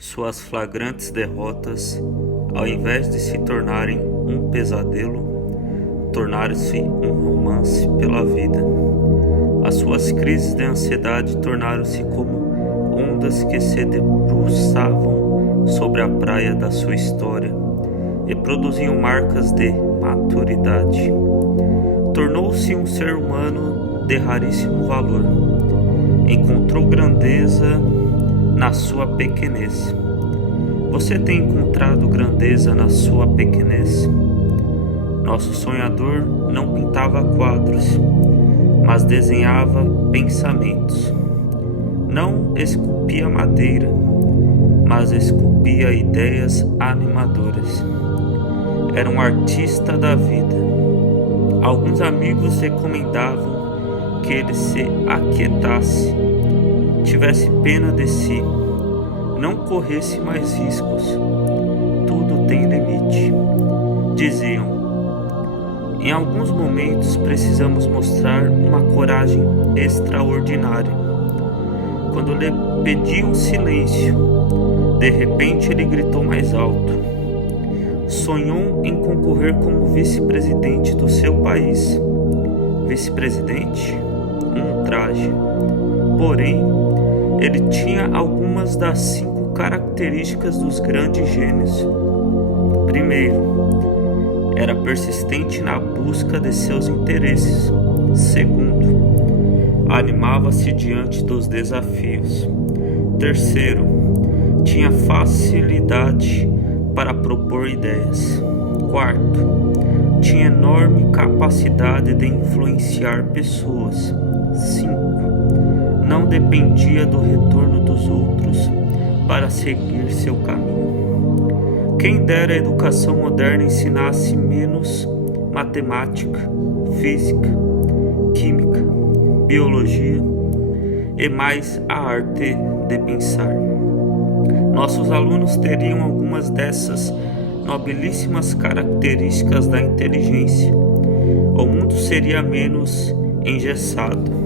Suas flagrantes derrotas, ao invés de se tornarem um pesadelo, tornaram-se um romance pela vida. As suas crises de ansiedade tornaram-se como ondas que se debruçavam sobre a praia da sua história e produziam marcas de maturidade. Tornou-se um ser humano de raríssimo valor. Encontrou grandeza na sua pequenez. Você tem encontrado grandeza na sua pequenez? Nosso sonhador não pintava quadros, mas desenhava pensamentos. Não esculpia madeira, mas esculpia ideias animadoras. Era um artista da vida. Alguns amigos recomendavam que ele se aquietasse, tivesse pena de si, não corresse mais riscos. Tudo tem limite. Diziam: em alguns momentos precisamos mostrar uma coragem extraordinária. Quando lhe pediam silêncio, de repente ele gritou mais alto. Sonhou em concorrer como vice-presidente do seu país. Vice-presidente? Um traje. Porém, ele tinha algumas das 5 características dos grandes gênios. Primeiro, era persistente na busca de seus interesses. Segundo, animava-se diante dos desafios. Terceiro, tinha facilidade para propor ideias. Quarto, tinha enorme capacidade de influenciar pessoas. 5. Não dependia do retorno dos outros para seguir seu caminho. Quem dera a educação moderna ensinasse menos matemática, física, química, biologia e mais a arte de pensar. Nossos alunos teriam algumas dessas nobilíssimas características da inteligência. O mundo seria menos engessado.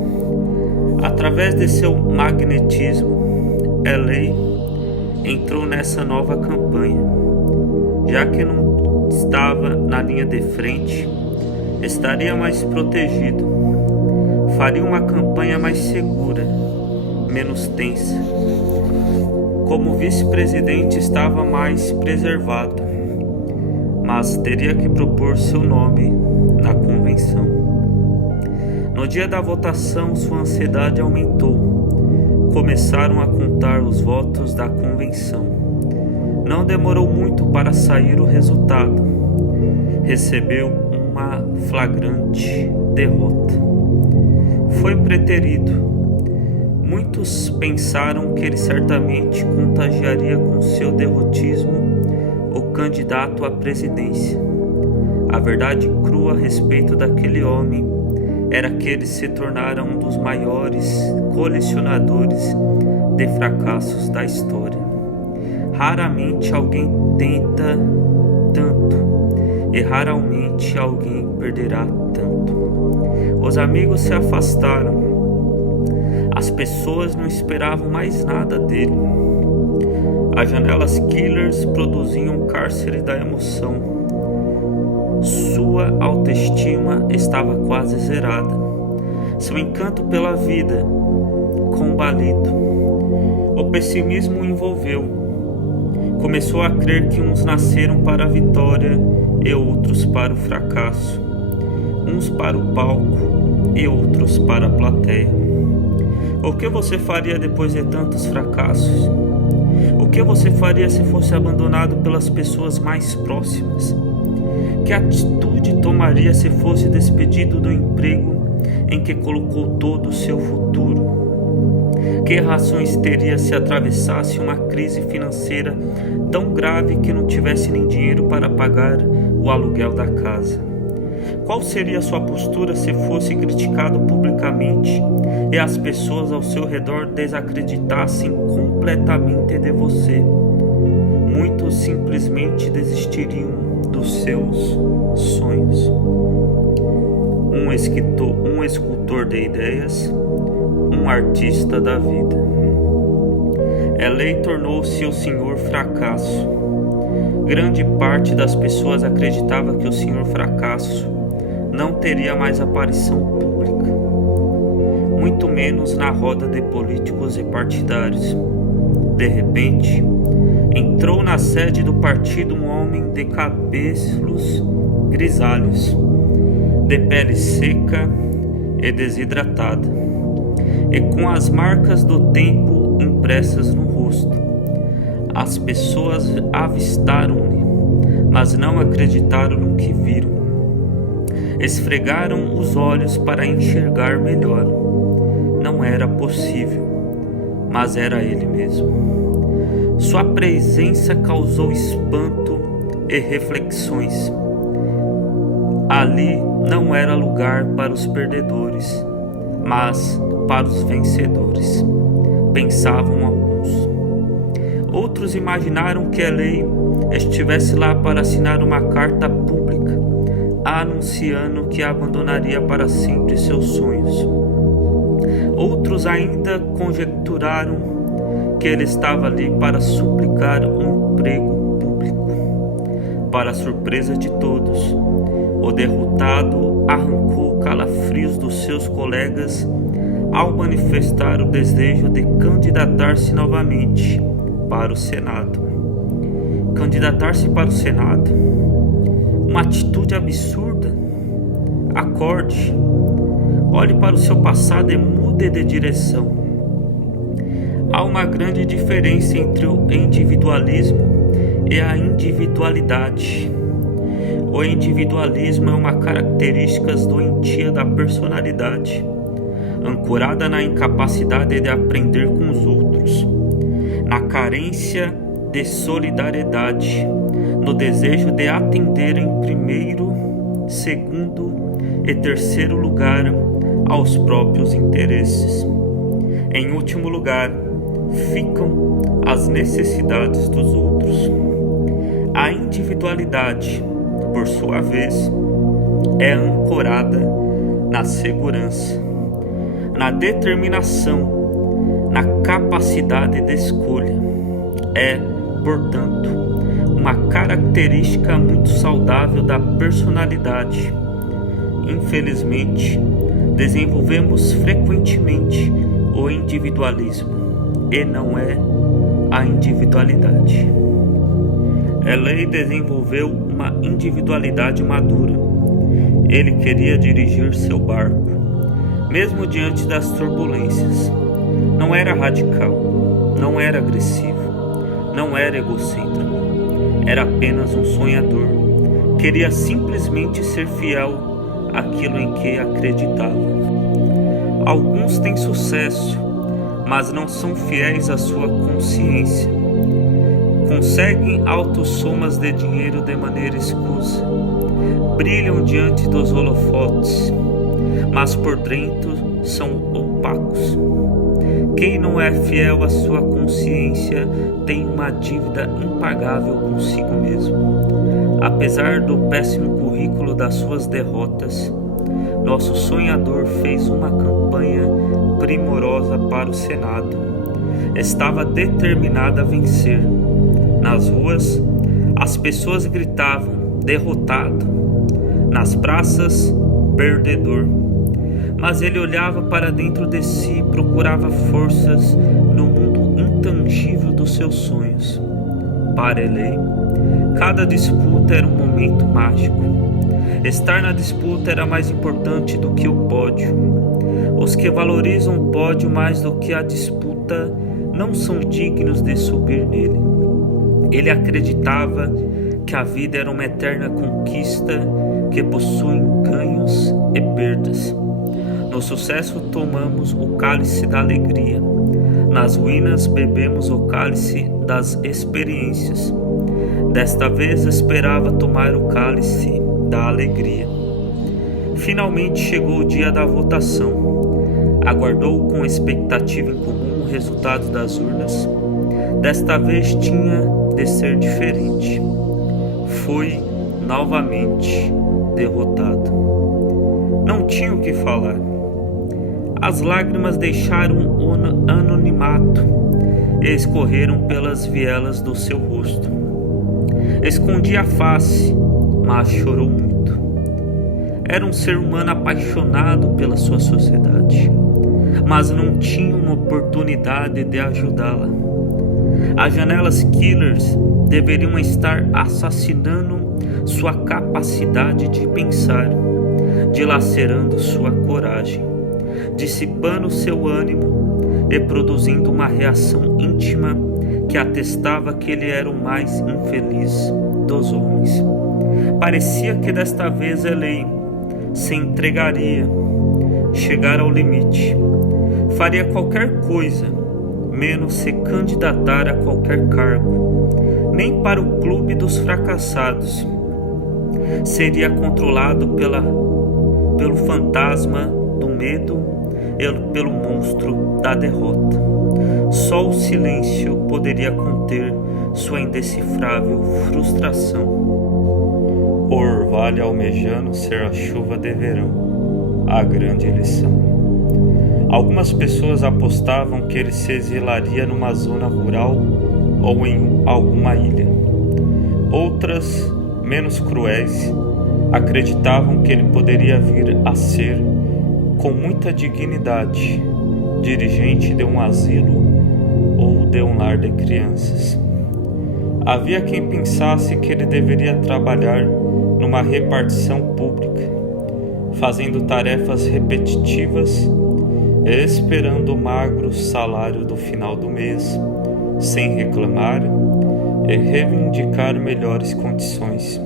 Através de seu magnetismo, L.A. entrou nessa nova campanha. Já que não estava na linha de frente, estaria mais protegido. Faria uma campanha mais segura, menos tensa. Como vice-presidente estava mais preservado, mas teria que propor seu nome na convenção. No dia da votação, sua ansiedade aumentou. Começaram a contar os votos da convenção. Não demorou muito para sair o resultado. Recebeu uma flagrante derrota. Foi preterido. Muitos pensaram que ele certamente contagiaria com seu derrotismo o candidato à presidência. A verdade crua a respeito daquele homem era que ele se tornara um dos maiores colecionadores de fracassos da história. Raramente alguém tenta tanto e raramente alguém perderá tanto. Os amigos se afastaram. As pessoas não esperavam mais nada dele. As janelas killers produziam um cárcere da emoção. Sua autoestima estava quase zerada. Seu encanto pela vida, combalido. O pessimismo o envolveu. Começou a crer que uns nasceram para a vitória e outros para o fracasso. Uns para o palco e outros para a plateia. O que você faria depois de tantos fracassos? O que você faria se fosse abandonado pelas pessoas mais próximas? Que atitude tomaria se fosse despedido do emprego em que colocou todo o seu futuro? Que reações teria se atravessasse uma crise financeira tão grave que não tivesse nem dinheiro para pagar o aluguel da casa? Qual seria a sua postura se fosse criticado publicamente e as pessoas ao seu redor desacreditassem completamente de você? Muitos simplesmente desistiriam dos seus sonhos. Um escultor de ideias, um artista da vida. Elei tornou-se o Senhor Fracasso. Grande parte das pessoas acreditava que o Senhor Fracasso não teria mais aparição pública, muito menos na roda de políticos e partidários. De repente, entrou na sede do partido um homem de cabelos grisalhos, de pele seca e desidratada, e com as marcas do tempo impressas no rosto. As pessoas avistaram-lhe, mas não acreditaram no que viram. Esfregaram os olhos para enxergar melhor. Não era possível, mas era ele mesmo. Sua presença causou espanto e reflexões. Ali não era lugar para os perdedores, mas para os vencedores, pensavam alguns. Outros imaginaram que Elei estivesse lá para assinar uma carta pública, anunciando que abandonaria para sempre seus sonhos. Outros ainda conjecturaram que ele estava ali para suplicar um emprego público. Para a surpresa de todos, o derrotado arrancou calafrios dos seus colegas ao manifestar o desejo de candidatar-se novamente para o Senado. Candidatar-se para o Senado? Uma atitude absurda. Acorde, olhe para o seu passado e mude de direção. Há uma grande diferença entre o individualismo e a individualidade. O individualismo é uma característica doentia da personalidade, ancorada na incapacidade de aprender com os outros, na carência de solidariedade, no desejo de atender em primeiro, segundo e terceiro lugar aos próprios interesses. Em último lugar, ficam as necessidades dos outros. A individualidade, por sua vez, é ancorada na segurança, na determinação, na capacidade de escolha. É, portanto, uma característica muito saudável da personalidade. Infelizmente, desenvolvemos frequentemente o individualismo e não é a individualidade. Elei desenvolveu uma individualidade madura. Ele queria dirigir seu barco, mesmo diante das turbulências. Não era radical, não era agressivo, não era egocêntrico. Era apenas um sonhador. Queria simplesmente ser fiel àquilo em que acreditava. Alguns têm sucesso, mas não são fiéis à sua consciência. Conseguem altas somas de dinheiro de maneira escusa. Brilham diante dos holofotes, mas por dentro são opacos. Quem não é fiel à sua consciência tem uma dívida impagável consigo mesmo. Apesar do péssimo currículo das suas derrotas, nosso sonhador fez uma campanha primorosa para o Senado. Estava determinado a vencer. Nas ruas, as pessoas gritavam: derrotado. Nas praças, perdedor. Mas ele olhava para dentro de si e procurava forças no mundo intangível dos seus sonhos. Para Elei, cada disputa era um momento mágico. Estar na disputa era mais importante do que o pódio. Os que valorizam o pódio mais do que a disputa não são dignos de subir nele. Ele acreditava que a vida era uma eterna conquista que possui ganhos e perdas. No sucesso tomamos o cálice da alegria. Nas ruínas bebemos o cálice das experiências. Desta vez esperava tomar o cálice da alegria. Finalmente chegou o dia da votação. Aguardou com expectativa em comum o resultado das urnas. Desta vez tinha de ser diferente. Foi novamente derrotado. Não tinha o que falar. As lágrimas deixaram o anonimato. e escorreram pelas vielas do seu rosto. Escondia a face, mas chorou muito. Era um ser humano apaixonado pela sua sociedade, mas não tinha uma oportunidade de ajudá-la. As janelas killers deveriam estar assassinando sua capacidade de pensar, dilacerando sua coragem, dissipando seu ânimo e produzindo uma reação íntima que atestava que ele era o mais infeliz dos homens. Parecia que desta vez Elaine se entregaria, chegara ao limite, faria qualquer coisa, menos se candidatar a qualquer cargo, nem para o clube dos fracassados. Seria controlado pelo fantasma do medo e pelo monstro da derrota. Só o silêncio poderia conter sua indecifrável frustração. O orvalho almejando ser a chuva de verão, a grande lição. Algumas pessoas apostavam que ele se exilaria numa zona rural ou em alguma ilha. Outras, menos cruéis, acreditavam que ele poderia vir a ser, com muita dignidade, dirigente de um asilo ou de um lar de crianças. Havia quem pensasse que ele deveria trabalhar numa repartição pública, fazendo tarefas repetitivas e esperando o magro salário do final do mês, sem reclamar e reivindicar melhores condições.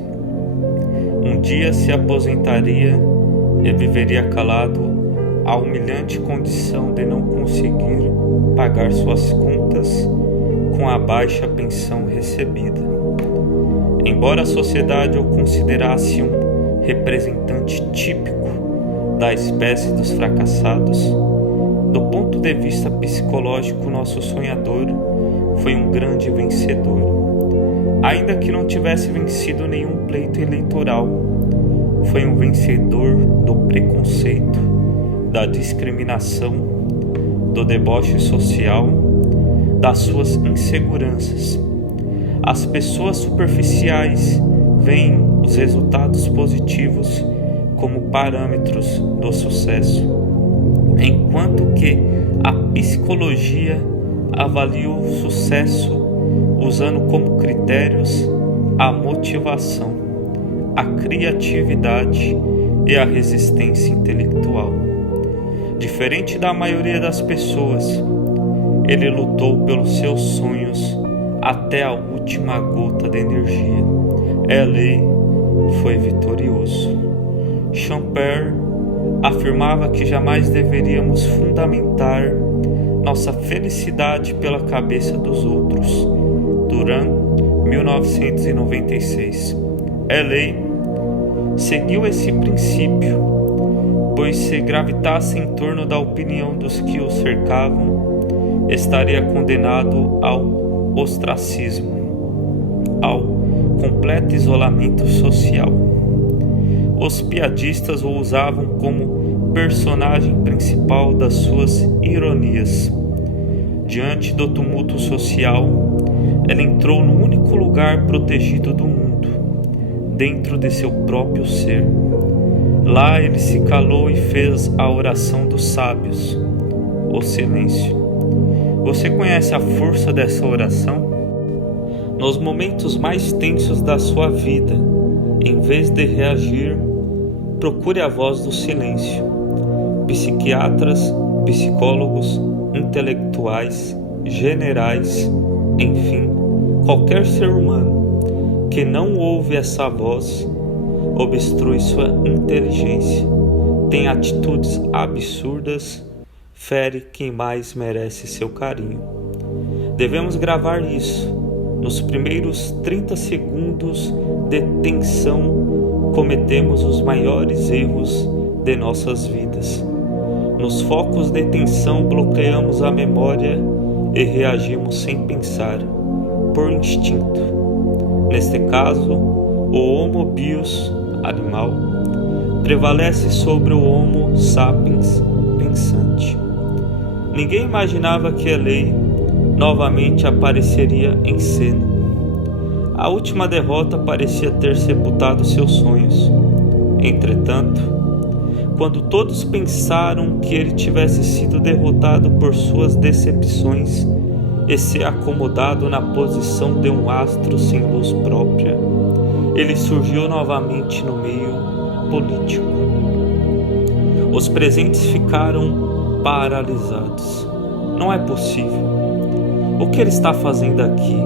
Um dia se aposentaria e viveria calado à humilhante condição de não conseguir pagar suas contas com a baixa pensão recebida. Embora a sociedade o considerasse um representante típico da espécie dos fracassados, do ponto de vista psicológico, nosso sonhador foi um grande vencedor. Ainda que não tivesse vencido nenhum pleito eleitoral, foi um vencedor do preconceito, da discriminação, do deboche social, das suas inseguranças. As pessoas superficiais veem os resultados positivos como parâmetros do sucesso, enquanto que a psicologia avalia o sucesso usando como critérios a motivação, a criatividade e a resistência intelectual. Diferente da maioria das pessoas, ele lutou pelos seus sonhos até a última gota de energia. Elaine foi vitorioso. Champère afirmava que jamais deveríamos fundamentar nossa felicidade pela cabeça dos outros. Durant, 1996. Elaine seguiu esse princípio, pois se gravitasse em torno da opinião dos que o cercavam, estaria condenado ao ostracismo, ao completo isolamento social. Os piadistas o usavam como personagem principal das suas ironias. Diante do tumulto social, ela entrou no único lugar protegido do mundo, dentro de seu próprio ser. Lá ele se calou e fez a oração dos sábios, o silêncio. Você conhece a força dessa oração? Nos momentos mais tensos da sua vida, em vez de reagir, procure a voz do silêncio. Psiquiatras, psicólogos, intelectuais, generais, enfim, qualquer ser humano que não ouve essa voz obstrui sua inteligência, tem atitudes absurdas, fere quem mais merece seu carinho. Devemos gravar isso. Nos primeiros 30 segundos de tensão, cometemos os maiores erros de nossas vidas. Nos focos de tensão, bloqueamos a memória e reagimos sem pensar, por instinto. Neste caso, o Homo bios, animal, prevalece sobre o Homo sapiens, pensante. Ninguém imaginava que Elaine novamente apareceria em cena. A última derrota parecia ter sepultado seus sonhos. Entretanto, quando todos pensaram que ele tivesse sido derrotado por suas decepções e se acomodado na posição de um astro sem luz própria, ele surgiu novamente no meio político. Os presentes ficaram paralisados. Não é possível. O que ele está fazendo aqui?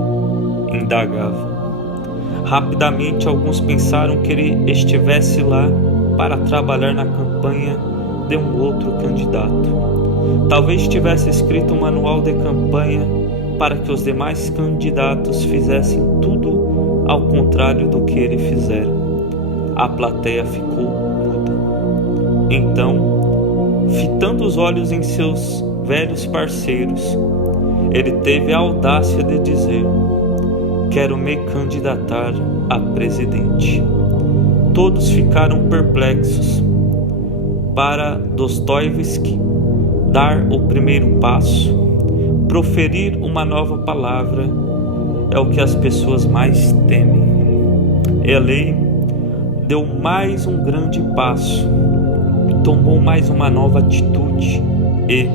Indagavam. Rapidamente, alguns pensaram que ele estivesse lá para trabalhar na campanha de um outro candidato. Talvez tivesse escrito um manual de campanha para que os demais candidatos fizessem tudo ao contrário do que ele fizera. A plateia ficou muda. Então, fitando os olhos em seus velhos parceiros, ele teve a audácia de dizer: quero me candidatar a presidente. Todos ficaram perplexos. Para Dostoiévski, dar o primeiro passo, proferir uma nova palavra, é o que as pessoas mais temem. Ele deu mais um grande passo, tomou mais uma nova atitude e,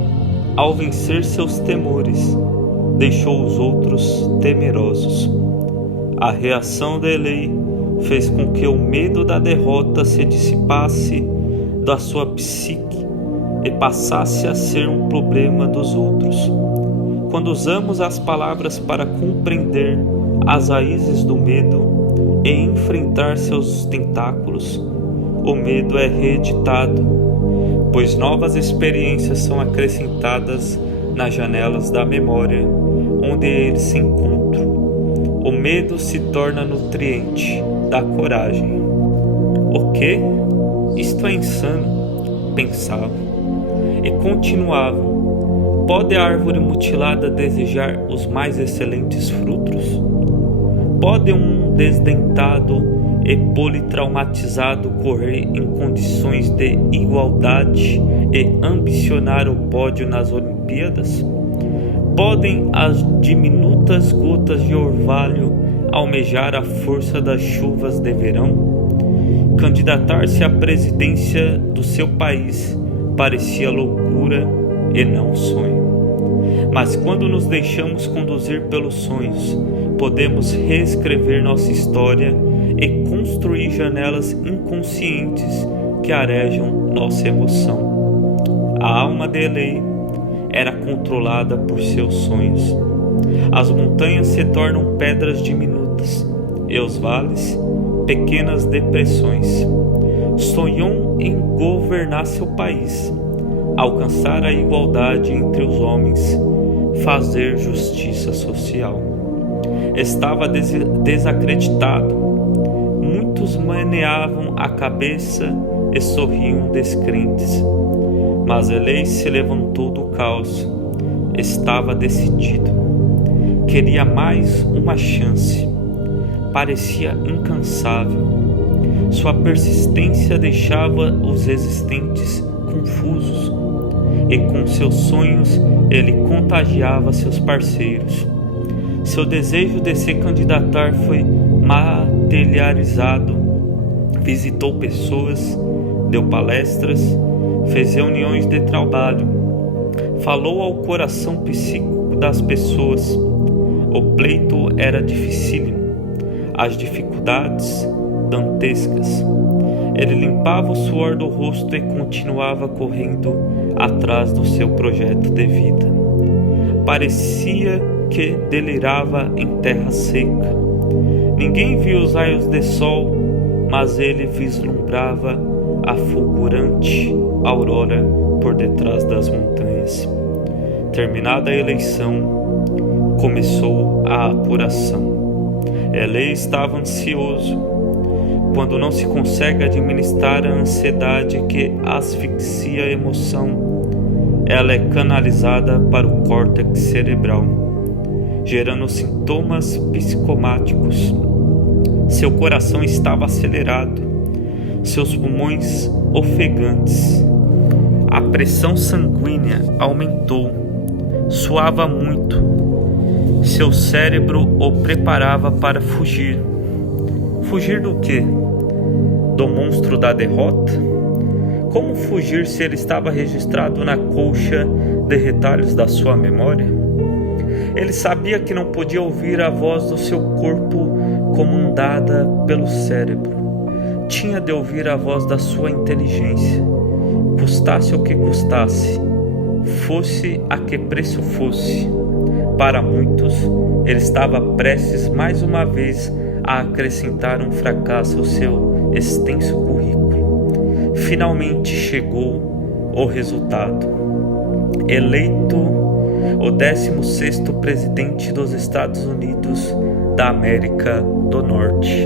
ao vencer seus temores, deixou os outros temerosos. A reação de Elei fez com que o medo da derrota se dissipasse da sua psique e passasse a ser um problema dos outros. Quando usamos as palavras para compreender as raízes do medo e enfrentar seus tentáculos, o medo é reeditado, pois novas experiências são acrescentadas nas janelas da memória onde eles se encontram. O medo se torna nutriente da coragem. O quê? Isto é insano, pensavam, e continuavam. Pode a árvore mutilada desejar os mais excelentes frutos? Pode um desdentado e politraumatizado correr em condições de igualdade e ambicionar o pódio nas Olimpíadas? Podem as diminutas gotas de orvalho almejar a força das chuvas de verão? Candidatar-se à presidência do seu país parecia loucura e não sonho. Mas quando nos deixamos conduzir pelos sonhos, podemos reescrever nossa história e construir janelas inconscientes que arejam nossa emoção. A alma de Elei era controlada por seus sonhos. As montanhas se tornam pedras diminutas e os vales, pequenas depressões. Sonhou em governar seu país, alcançar a igualdade entre os homens, fazer justiça social. Estava desacreditado. Muitos meneavam a cabeça e sorriam descrentes. Mas Elei se levantou do caos. Estava decidido. Queria mais uma chance. Parecia incansável. Sua persistência deixava os existentes confusos. E com seus sonhos ele contagiava seus parceiros. Seu desejo de se candidatar foi materializado. Visitou pessoas, deu palestras, fez reuniões de trabalho, falou ao coração psíquico das pessoas. O pleito era dificílimo, as dificuldades dantescas. Ele limpava o suor do rosto e continuava correndo atrás do seu projeto de vida. Parecia que delirava em terra seca. Ninguém viu os raios de sol, mas ele vislumbrava a fulgurante aurora por detrás das montanhas. Terminada a eleição, começou a apuração. Elei estava ansioso. Quando não se consegue administrar a ansiedade que asfixia a emoção, ela é canalizada para o córtex cerebral, gerando sintomas psicomáticos. Seu coração estava acelerado, seus pulmões ofegantes. A pressão sanguínea aumentou, suava muito. Seu cérebro o preparava para fugir. Fugir do quê? Do monstro da derrota? Como fugir se ele estava registrado na colcha de retalhos da sua memória? Ele sabia que não podia ouvir a voz do seu corpo comandada pelo cérebro. Tinha de ouvir a voz da sua inteligência, custasse o que custasse, fosse a que preço fosse. Para muitos, ele estava prestes mais uma vez a acrescentar um fracasso ao seu extenso currículo. Finalmente chegou o resultado. Eleito o 16º presidente dos Estados Unidos da América do Norte.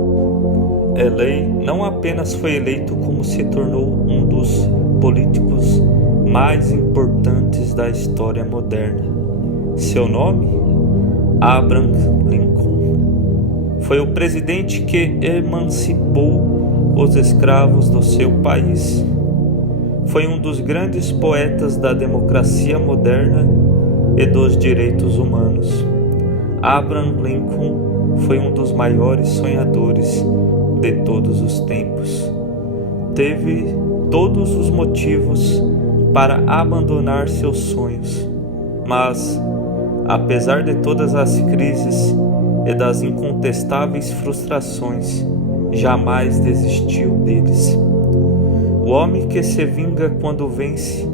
Ely não apenas foi eleito, como se tornou um dos políticos mais importantes da história moderna. Seu nome? Abraham Lincoln. Foi o presidente que emancipou os escravos do seu país. Foi um dos grandes poetas da democracia moderna e dos direitos humanos. Abraham Lincoln foi um dos maiores sonhadores de todos os tempos. Teve todos os motivos para abandonar seus sonhos, mas, apesar de todas as crises e das incontestáveis frustrações, jamais desistiu deles. O homem que se vinga quando vence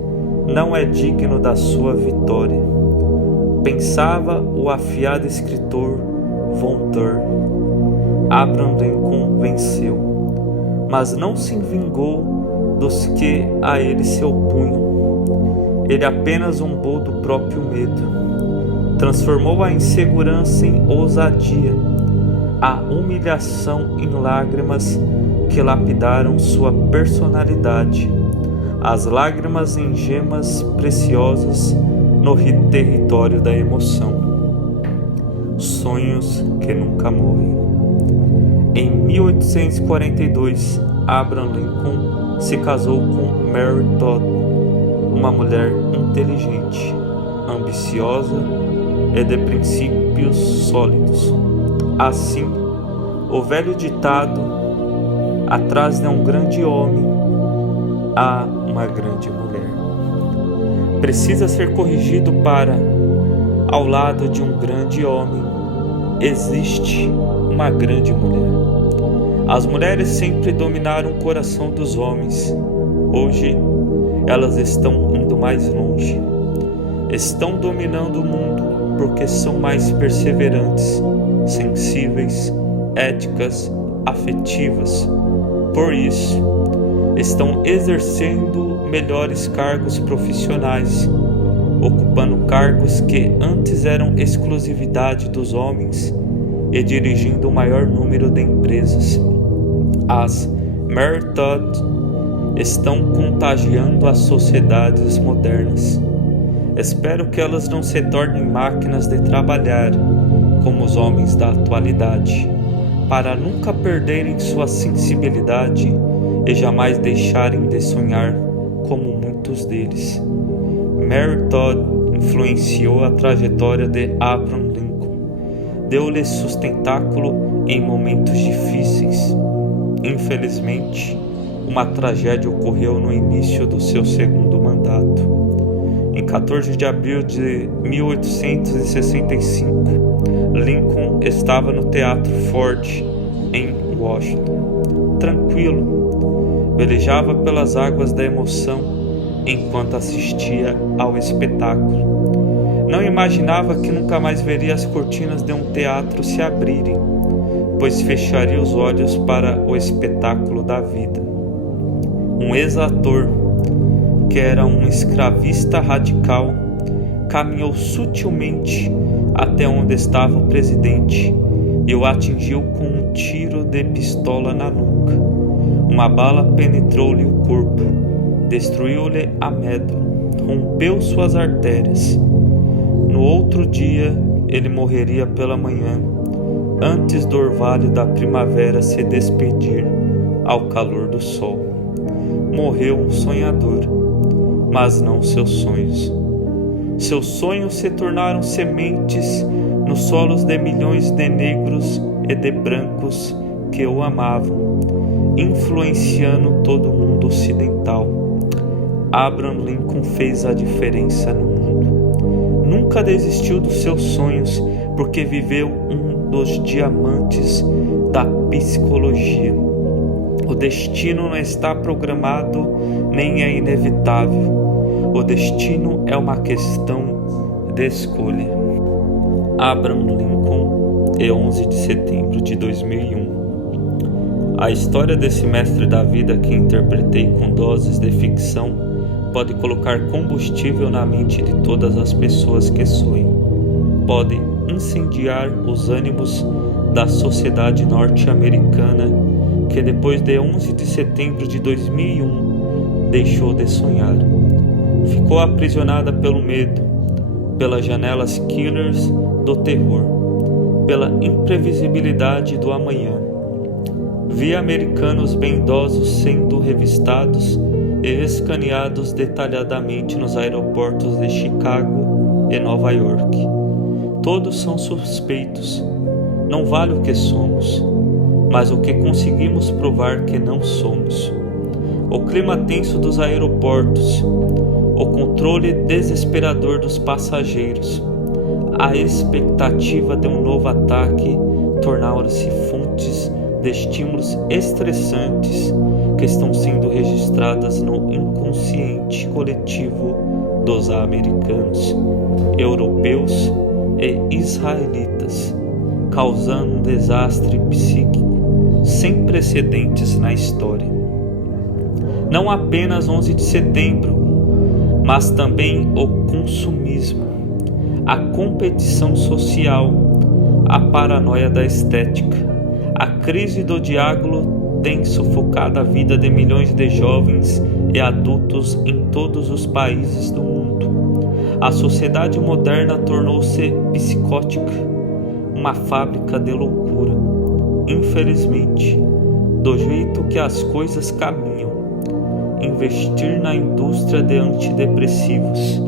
não é digno da sua vitória, pensava o afiado escritor Voltaire. Abraham Lincoln venceu, mas não se vingou dos que a ele se opunham. Ele apenas zombou do próprio medo, transformou a insegurança em ousadia, a humilhação em lágrimas que lapidaram sua personalidade, as lágrimas em gemas preciosas no território da emoção. Sonhos que nunca morrem. Em 1842, Abraham Lincoln se casou com Mary Todd, uma mulher inteligente, ambiciosa e de princípios sólidos. Assim, o velho ditado: atrás de um grande homem há uma grande mulher, precisa ser corrigido para, ao lado de um grande homem, existe uma grande mulher. As mulheres sempre dominaram o coração dos homens. Hoje, elas estão indo mais longe. Estão dominando o mundo porque são mais perseverantes, sensíveis, éticas, afetivas. Por isso, estão exercendo melhores cargos profissionais, ocupando cargos que antes eram exclusividade dos homens e dirigindo o maior número de empresas. As Mary Todd estão contagiando as sociedades modernas. Espero que elas não se tornem máquinas de trabalhar como os homens da atualidade, para nunca perderem sua sensibilidade e jamais deixarem de sonhar como muitos deles. Mary Todd influenciou a trajetória de Abraham Lincoln, deu-lhe sustentáculo em momentos difíceis. Infelizmente, uma tragédia ocorreu no início do seu segundo mandato. Em 14 de abril de 1865, Lincoln estava no Teatro Ford, em Washington. Tranquilo, velejava pelas águas da emoção enquanto assistia ao espetáculo. Não imaginava que nunca mais veria as cortinas de um teatro se abrirem, pois fecharia os olhos para o espetáculo da vida. Um ex-ator, que era um escravista radical, caminhou sutilmente até onde estava o presidente e o atingiu com um tiro de pistola na nuca. Uma bala penetrou-lhe o corpo, destruiu-lhe a médula, rompeu suas artérias. No outro dia, ele morreria pela manhã, antes do orvalho da primavera se despedir ao calor do sol. Morreu um sonhador, mas não seus sonhos. Seus sonhos se tornaram sementes nos solos de milhões de negros e de brancos que o amavam, influenciando todo o mundo ocidental. Abraham Lincoln fez a diferença no mundo. Nunca desistiu dos seus sonhos, porque viveu um dos diamantes da psicologia. O destino não está programado, nem é inevitável. O destino é uma questão de escolha. Abraham Lincoln, 11 de setembro de 2001. A história desse mestre da vida que interpretei com doses de ficção pode colocar combustível na mente de todas as pessoas que sonham. Pode incendiar os ânimos da sociedade norte-americana que depois de 11 de setembro de 2001 deixou de sonhar. Ficou aprisionada pelo medo, pelas janelas killers do terror, pela imprevisibilidade do amanhã. Vi americanos bem idosos sendo revistados e escaneados detalhadamente nos aeroportos de Chicago e Nova York. Todos são suspeitos. Não vale o que somos, mas o que conseguimos provar que não somos. O clima tenso dos aeroportos, o controle desesperador dos passageiros, a expectativa de um novo ataque tornaram-se fontes de estímulos estressantes que estão sendo registradas no inconsciente coletivo dos americanos, europeus e israelitas, causando um desastre psíquico sem precedentes na história. Não apenas 11 de setembro, mas também o consumismo, a competição social, a paranoia da estética, a crise do diálogo tem sufocado a vida de milhões de jovens e adultos em todos os países do mundo. A sociedade moderna tornou-se psicótica, uma fábrica de loucura. Infelizmente, do jeito que as coisas caminham, investir na indústria de antidepressivos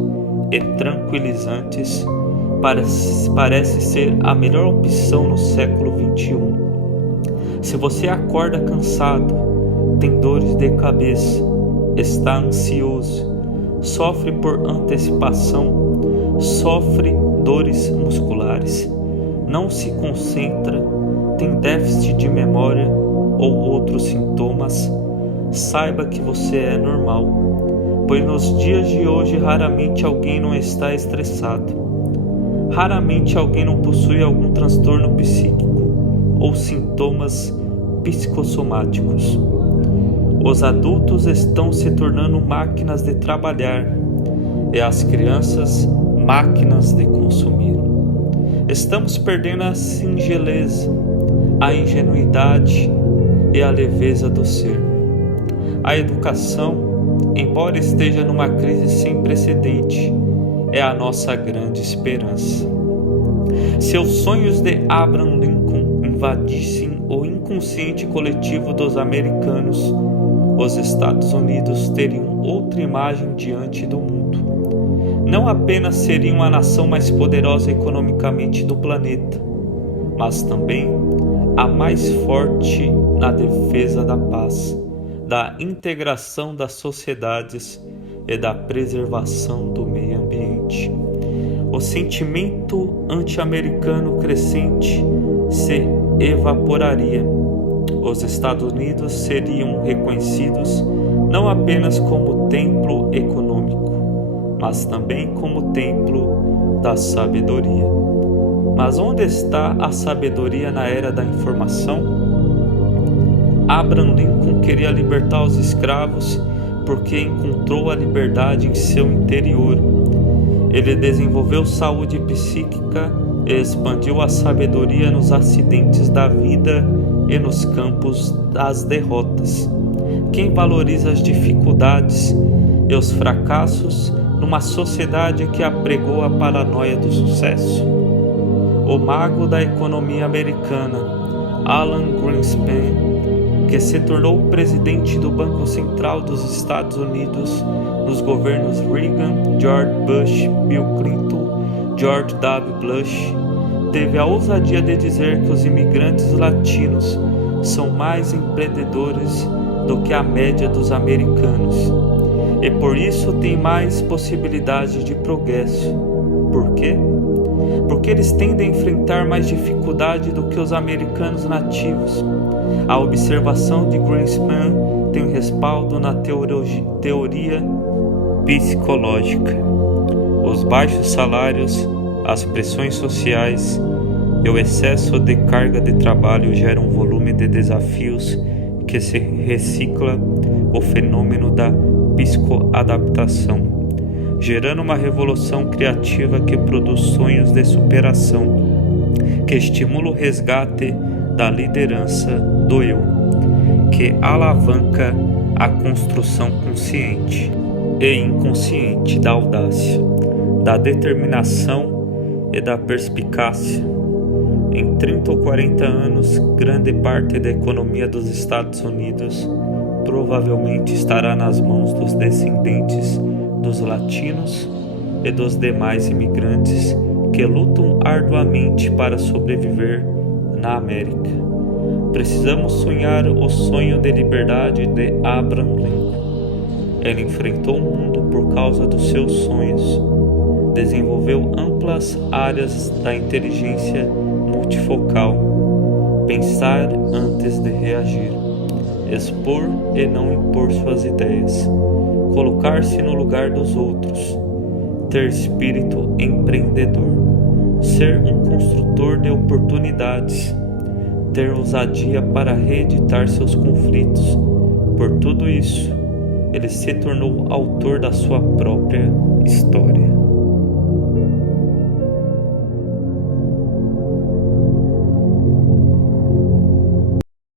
e tranquilizantes parece ser a melhor opção no século XXI. Se você acorda cansado, tem dores de cabeça, está ansioso, sofre por antecipação, sofre dores musculares, não se concentra, tem déficit de memória ou outros sintomas, saiba que você é normal, pois nos dias de hoje raramente alguém não está estressado, raramente alguém não possui algum transtorno psíquico ou sintomas psicossomáticos. Os adultos estão se tornando máquinas de trabalhar e as crianças máquinas de consumir. Estamos perdendo a singeleza, a ingenuidade e a leveza do ser. A educação, embora esteja numa crise sem precedente, é a nossa grande esperança. Se os sonhos de Abraham Lincoln invadissem o inconsciente coletivo dos americanos, os Estados Unidos teriam outra imagem diante do mundo. Não apenas seriam a nação mais poderosa economicamente do planeta, mas também a mais forte na defesa da paz, da integração das sociedades e da preservação do meio ambiente. O sentimento anti-americano crescente se evaporaria. Os Estados Unidos seriam reconhecidos não apenas como templo econômico, mas também como templo da sabedoria. Mas onde está a sabedoria na era da informação? Abraham Lincoln queria libertar os escravos porque encontrou a liberdade em seu interior. Ele desenvolveu saúde psíquica e expandiu a sabedoria nos acidentes da vida e nos campos das derrotas. Quem valoriza as dificuldades e os fracassos numa sociedade que apregou a paranoia do sucesso? O mago da economia americana, Alan Greenspan, que se tornou presidente do Banco Central dos Estados Unidos nos governos Reagan, George Bush, Bill Clinton, George W. Bush, teve a ousadia de dizer que os imigrantes latinos são mais empreendedores do que a média dos americanos e por isso têm mais possibilidade de progresso. Por quê? Porque eles tendem a enfrentar mais dificuldade do que os americanos nativos. A observação de Greenspan tem respaldo na teoria psicológica. Os baixos salários, as pressões sociais e o excesso de carga de trabalho geram um volume de desafios que se recicla o fenômeno da psicoadaptação, gerando uma revolução criativa que produz sonhos de superação, que estimula o resgate da liderança do eu, que alavanca a construção consciente e inconsciente da audácia, da determinação e da perspicácia. Em 30 ou 40 anos, grande parte da economia dos Estados Unidos provavelmente estará nas mãos dos descendentes dos latinos e dos demais imigrantes que lutam arduamente para sobreviver na América. Precisamos sonhar o sonho de liberdade de Abraham Lincoln. Ele enfrentou o mundo por causa dos seus sonhos. Desenvolveu amplas áreas da inteligência multifocal. Pensar antes de reagir. Expor e não impor suas ideias. Colocar-se no lugar dos outros. Ter espírito empreendedor. Ser um construtor de oportunidades. Ter ousadia para reeditar seus conflitos. Por tudo isso, ele se tornou autor da sua própria história.